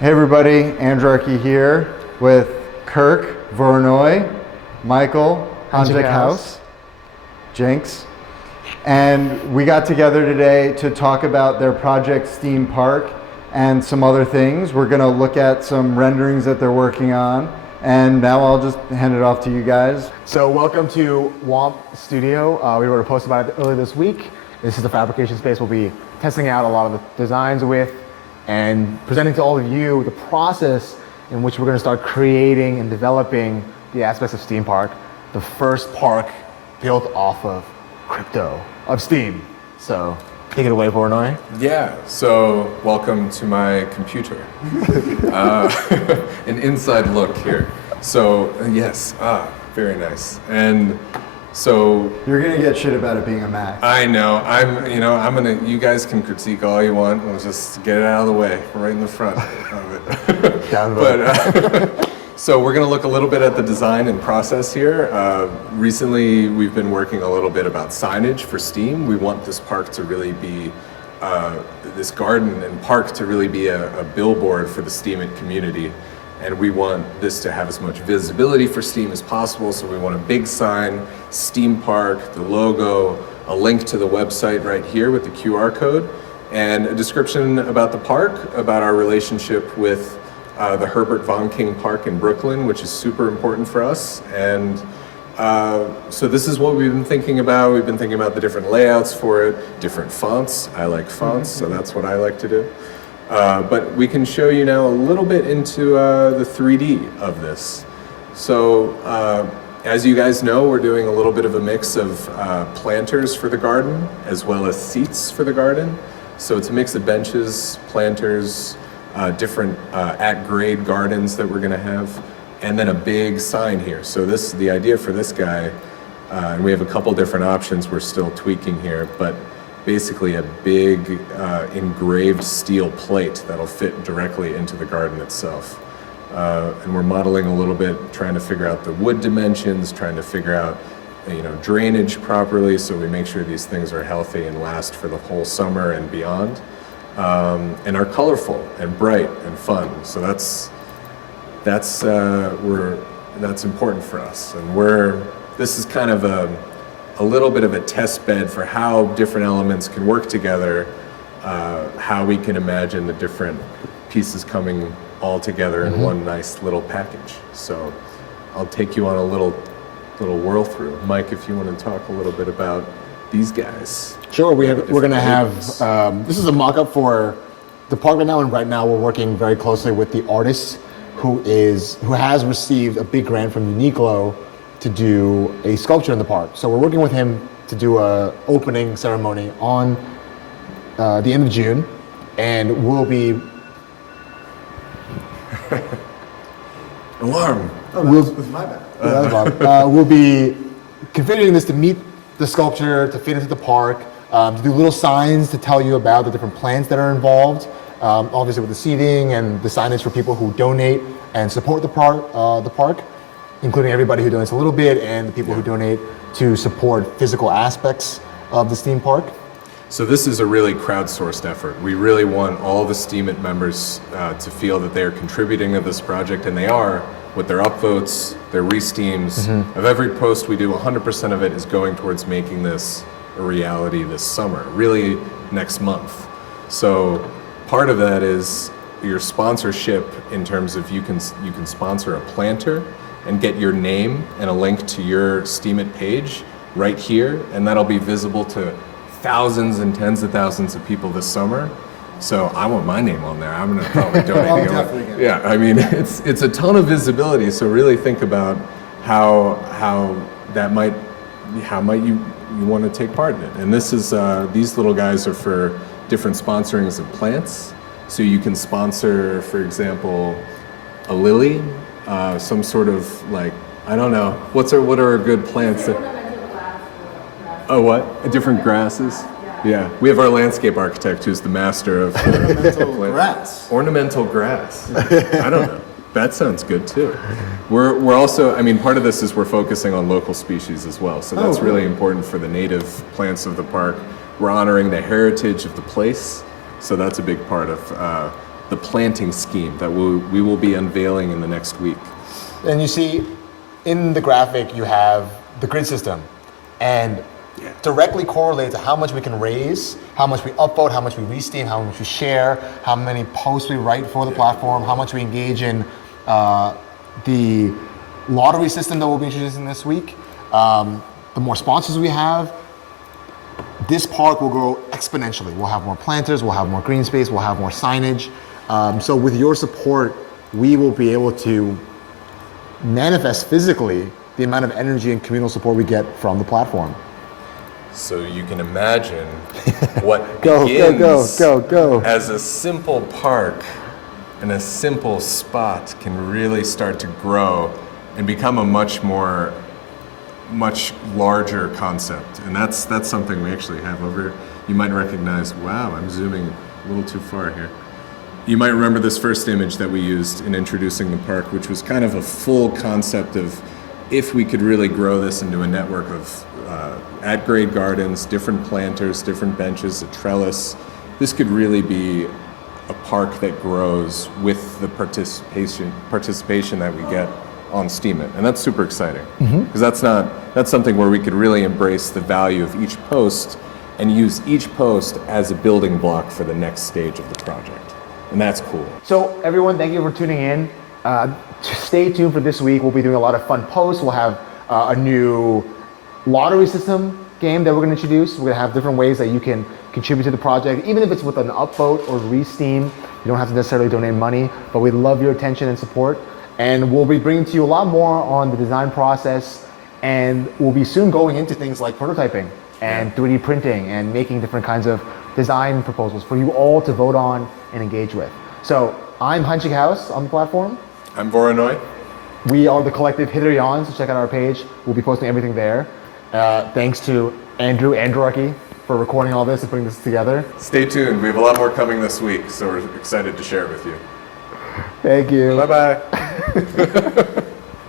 Hey everybody, Andrarchy here with Kirk, Voronoi, Michael, Hanjek Jinx. And we got together today to talk about their project Steem Park and some other things. We're gonna look at some renderings that they're working on. And now I'll just hand it off to you guys. So welcome to Womp Studio. We wrote a post about it earlier this week. This is the fabrication space we'll be testing out a lot of the designs with and presenting to all of you the process in which we're going to start creating and developing the aspects of Steem Park, the first park built off of crypto, of Steem. So take it away, Voronoi. Yeah, so welcome to my computer. An inside look here. So yes, very nice. And so You're gonna get shit about it being a Mac. I know, you guys can critique all you want. We'll just get it out of the way, right in the front of it. But so we're gonna look a little bit at the design and process here. Recently, we've been working a little bit about signage for Steem. We want this park to really be, this garden and park to really be a billboard for the Steemit community. And we want this to have as much visibility for Steem as possible. So we want a big sign, Steem Park, the logo, a link to the website right here with the QR code, and a description about the park, about our relationship with the Herbert von King Park in Brooklyn, which is super important for us. And so this is what we've been thinking about. We've been thinking about the different layouts for it, different fonts. I like fonts, so that's what I like to do. But we can show you now a little bit into the 3D of this. So as you guys know, we're doing a little bit of a mix of planters for the garden as well as seats for the garden. So it's a mix of benches, planters, different at-grade gardens that we're gonna have, and then a big sign here. So the idea for this guy, and we have a couple different options we're still tweaking here, but basically a big engraved steel plate that'll fit directly into the garden itself. And we're modeling a little bit, trying to figure out the wood dimensions, trying to figure out drainage properly so we make sure these things are healthy and last for the whole summer and beyond. And are colorful and bright and fun. So that's important for us. And this is kind of a little bit of a test bed for how different elements can work together, how we can imagine the different pieces coming all together in one nice little package. So I'll take you on a little whirl through. Mike, if you want to talk a little bit about these guys. Sure, we're going to have, this is a mock-up for the park right now, and right now we're working very closely with the artist who has received a big grant from Uniqlo to do a sculpture in the park. So we're working with him to do a opening ceremony on the end of June, and we'll be... Alarm! That's my bad. We'll be configuring this to meet the sculpture, to fit into the park, to do little signs to tell you about the different plants that are involved, obviously with the seating and the signage for people who donate and support the park, including everybody who donates a little bit and the people who donate to support physical aspects of the Steem Park. So this is a really crowdsourced effort. We really want all the Steemit members to feel that they are contributing to this project, and they are, with their upvotes, their re-steams. Of every post we do, 100% of it is going towards making this a reality this summer, really next month. So part of that is your sponsorship in terms of you can sponsor a planter and get your name and a link to your Steemit page right here, and that'll be visible to thousands and tens of thousands of people this summer. So I want my name on there. I'm gonna probably donate. Yeah, I mean it's a ton of visibility. So really think about how might you want to take part in it. And this is these little guys are for different sponsorings of plants. So you can sponsor, for example, a lily, some sort of I don't know, what are good plants? Oh, what? Different grasses? Yeah. We have our landscape architect who's the master of Ornamental grass. Ornamental grass. I don't know. That sounds good too. We're also, part of this is we're focusing on local species as well. So that's really important for the native plants of the park. We're honoring the heritage of the place. So that's a big part of the planting scheme that we will be unveiling in the next week. And you see, in the graphic, you have the grid system, and directly correlate to how much we can raise, how much we upvote, how much we re-steam, how much we share, how many posts we write for the platform, how much we engage in the lottery system that we'll be introducing this week. The more sponsors we have, this park will grow exponentially. We'll have more planters, we'll have more green space, we'll have more signage. So with your support, we will be able to manifest physically the amount of energy and communal support we get from the platform. So you can imagine what Go as a simple park and a simple spot can really start to grow and become a much larger concept. And that's something we actually have over. You might recognize, wow, I'm zooming a little too far here. You might remember this first image that we used in introducing the park, which was kind of a full concept of if we could really grow this into a network of at-grade gardens, different planters, different benches, a trellis, this could really be a park that grows with the participation that we get on Steemit, and that's super exciting because that's something where we could really embrace the value of each post and use each post as a building block for the next stage of the project, and that's cool. So everyone, thank you for tuning in. Stay tuned for this week. We'll be doing a lot of fun posts. We'll have a new lottery system game that we're going to introduce. We're going to have different ways that you can contribute to the project, even if it's with an upvote or re-steam. You don't have to necessarily donate money, but we'd love your attention and support. And we'll be bringing to you a lot more on the design process, and we'll be soon going into things like prototyping and 3D printing and making different kinds of design proposals for you all to vote on and engage with. So I'm Hunching House on the platform. I'm Voronoi. We are the collective Liaison, so check out our page. We'll be posting everything there. Thanks to Andrew Andrarchy for recording all this and putting this together. Stay tuned. We have a lot more coming this week, so we're excited to share it with you. Thank you. Bye-bye.